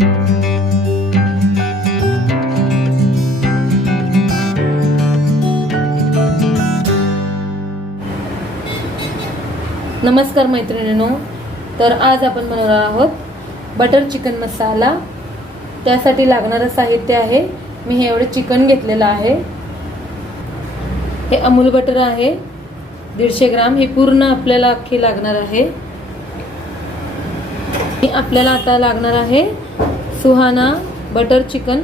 नमस्कार मैत्रिणींनो, तर आज आपण बनवणार आहोत बटर चिकन मसाला। त्यासाठी लागणारे साहित्य आहे, मी हे एवढे चिकन घेतलेलं आहे। हे अमूल बटर आहे 150 ग्राम, हे पूर्ण आपल्याला अख्खी लागणार आहे। आपल्याला आता लागणार आहे सुहाना बटर चिकन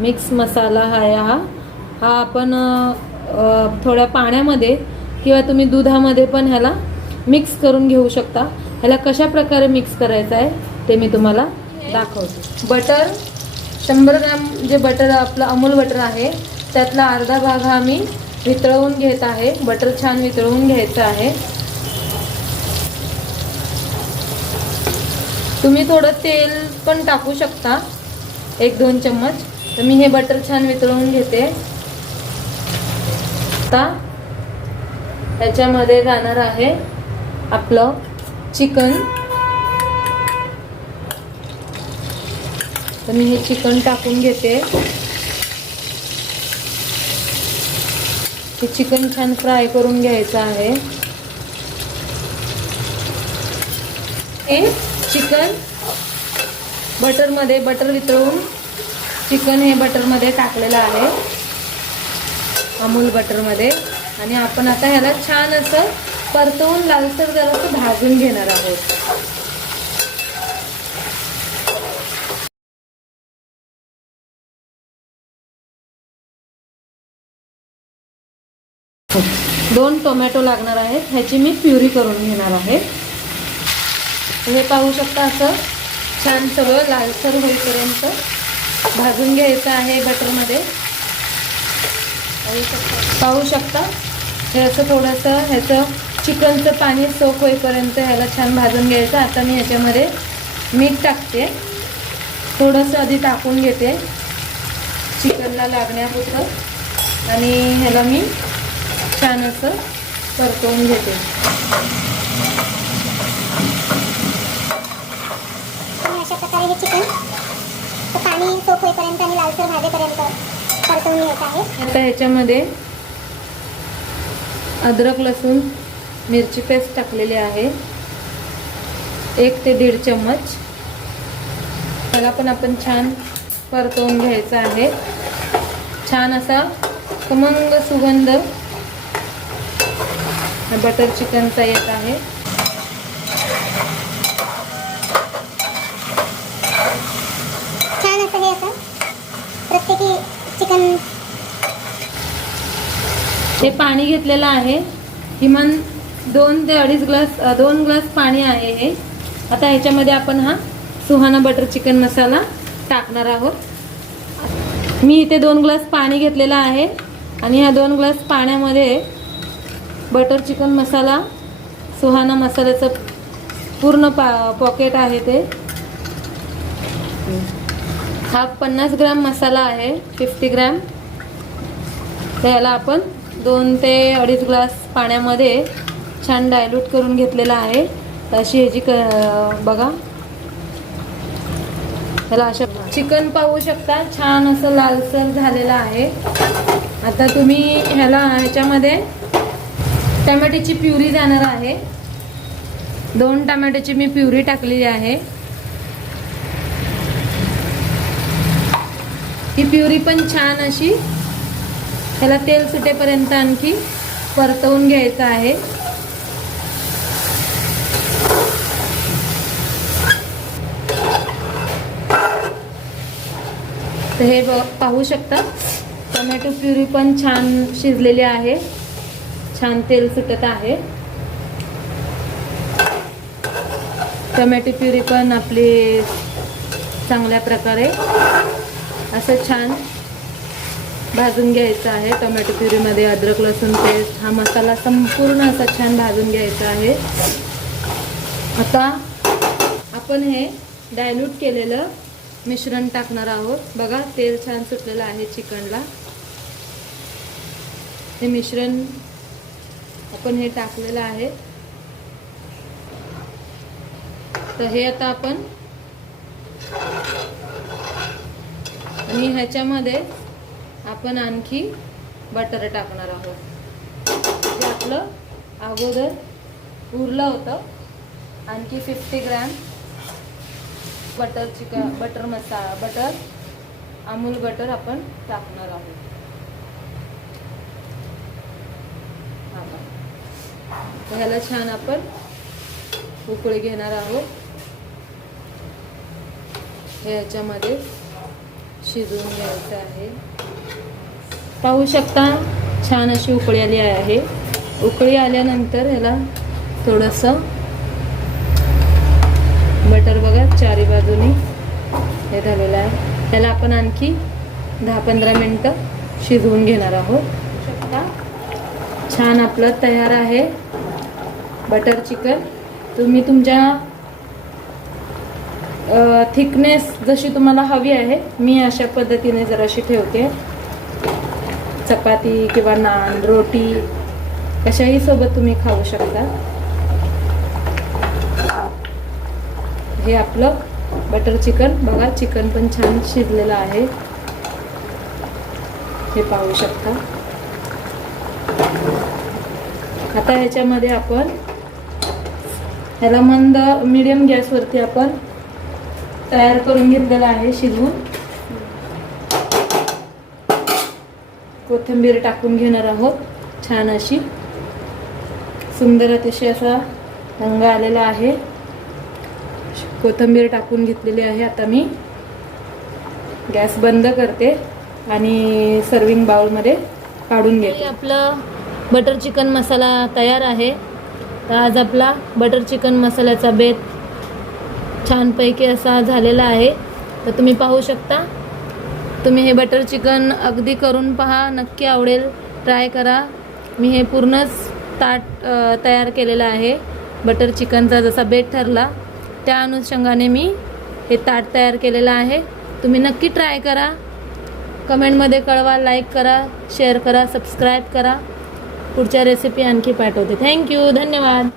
मिक्स मसाला। हा आपण थोड्या पाण्यामध्ये किंवा तुम्ही दुधामध्ये पण ह्याला मिक्स करून घेऊ शकता। ह्याला कशा प्रकारे मिक्स करायचं आहे ते मी तुम्हाला दाखवते। बटर 100 ग्राम जे बटर आपलं अमूल बटर आहे त्यातला अर्धा भाग हा मी वितळवून घेत आहे। बटर छान वितळवून घ्यायचं आहे। तुम्ही थोडं तेल पण टाकू शकता, 1-2 चम्मच। तर मी हे बटर छान वितळवून घेते। आता त्याच्यामध्ये जाणार आहे आपलं चिकन। तर मी हे चिकन टाकून घेते। हे चिकन छान फ्राय करून घ्यायचं आहे। हे चिकन बटरमध्ये बटर वितळून चिकन हे बटरमध्ये टाकलेलं आहे, अमूल बटरमध्ये। आणि आपण आता ह्याला छान असं परतवून लालसर जरासं भाजून घेणार आहोत। दोन टोमॅटो लागणार आहेत, ह्याची मी प्युरी करून घेणार आहे। हे पाहू शकता, असं छान सगळं लालसर होईपर्यंत भाजून घ्यायचं आहे बटरमध्ये। पाहू शकता हे असं थोडंसं ह्याचं चिकनचं पाणी सोक होईपर्यंत ह्याला छान भाजून घ्यायचं। आता मी ह्याच्यामध्ये मीठ टाकते, थोडंसं आधी टाकून घेते चिकनला लागण्यापुरतं। आणि ह्याला मी छान असं परतवून घेते। अशा प्रकारे हे चिकन पाणी सोक होईपर्यंत आणि लालसर भाजेपर्यंत परतवून घ्यायचं आहे। आता ह्याच्यामध्ये अद्रक लसूण मिरची पेस्ट टाकलेली आहे, 1 ते 1.5 चम्मच। त्याला पण आपण छान परतवून घ्यायचं आहे। छान असा खमंग सुगंध बटर चिकनचा येत आहे। छान असं हे असं प्रत्येकी चिकन हे पाणी घेतलेलं आहे, किमान 2 ते 2 ग्लास पाणी आहे हे। आता ह्याच्यामध्ये आपण हा सुहाना बटर चिकन मसाला टाकणार आहोत। मी इथे 2 ग्लास पाणी घेतलेलं आहे आणि ह्या 2 ग्लास पाण्यामध्ये बटर चिकन मसाला, सुहाना मसाल्याचं पूर्ण पॉकेट आहे ते। हा 50 ग्राम मसाला आहे, 50 ग्राम। त्याला आपण 2 ते 2.5 ग्लास पाण्यामध्ये छान डायल्यूट करून घेतलेला आहे। अशी ह्याची बघा, त्याला अशा चिकन पाहू शकता छान असं लालसर झालेलं आहे। आता तुम्ही ह्याच्यामध्ये टोमॅटोची प्युरी जाणार आहे, 2 टोमॅटोची मी प्युरी टाकलेली आहे। ही प्युरी पण छान अशी ह्याला तेल सुटेपर्यंत आणखी परतवून घ्यायचं आहे। तर हे पाहू शकता टोमॅटो प्युरी पण छान शिजलेली आहे, छान तेल सुटत आहे। टोमॅटो प्युरी पण आपली चांगल्या प्रकारे असं छान भाजून घ्यायचं आहे। टोमॅटो प्युरीमध्ये अद्रक लसूण पेस्ट, हा मसाला संपूर्ण असा छान भाजून घ्यायचा आहे। आता आपण हे डायल्यूट केलेलं मिश्रण टाकणार आहोत। बघा तेल छान सुटलेलं आहे चिकनला। हे मिश्रण आपण हे टाकलेलं आहे। तर हे आता आपण आणि ह्याच्यामध्ये आपण आणखी बटर टाकणार आहोत. जे आपलं अगोदर उरलं होतं आणखी 50 ग्रॅम बटर अमूल बटर आपण टाकणार आहोत. तर ह्याला छान आपण उकळी घेणार आहोत. हे याच्यामध्ये शिजवून घ्यायचं आहे. पाहू शकता छान अशी उकळी आली आहे. उकळी आल्यानंतर ह्याला थोडंसं बटर बघा चारी बाजूनी हे झालेलं आहे. त्याला आपण आणखी 10-15 मिनटं शिजवून घेणार आहोत. शकता छान आपलं तयार आहे बटर चिकन. तुम्ही तुमच्या थिकनेस जशी तुम्हाला हवी आहे, मी अशा पद्धतीने जराशी ठेवते. चपाती किंवा नान, रोटी कशाही सोबत तुम्ही खाऊ शकता. हे आपलं बटर चिकन बघा, चिकन पण छान शिजलेलं आहे. हे पाहू शकता. आता ह्याच्यामध्ये आपण ह्याला मंद मीडियम गॅसवरती आपण तयार करून घेतलेलं आहे शिजवून. कोथिंबीर टाकून घेणार आहोत. छान अशी सुंदर अतिशय असा रंग आलेला आहे. कोथिंबीर टाकून घेतलेली आहे. आता मी गॅस बंद करते आणि सर्विंग बाउलमध्ये काढून घेते. आपलं बटर चिकन मसाला तयार आहे. तर आज आपला बटर चिकन मसाल्याचा बेत छानपैकी असा झालेला आहे. तर तुम्ही पाहू शकता. तुम्ही हे बटर चिकन अगदी करून पहा, नक्की आवडेल. ट्राय करा. मी हे पूर्णच ताट तयार केलेलं आहे. बटर चिकनचा जसा बेत ठरला त्या अनुषंगाने मी हे ताट तयार केलेलं आहे. तुम्ही नक्की ट्राय करा. कमेंटमध्ये कळवा, लाईक करा, शेअर करा, सबस्क्राईब करा. पुढच्या रेसिपी आणखी पाठवते. थँक्यू, धन्यवाद.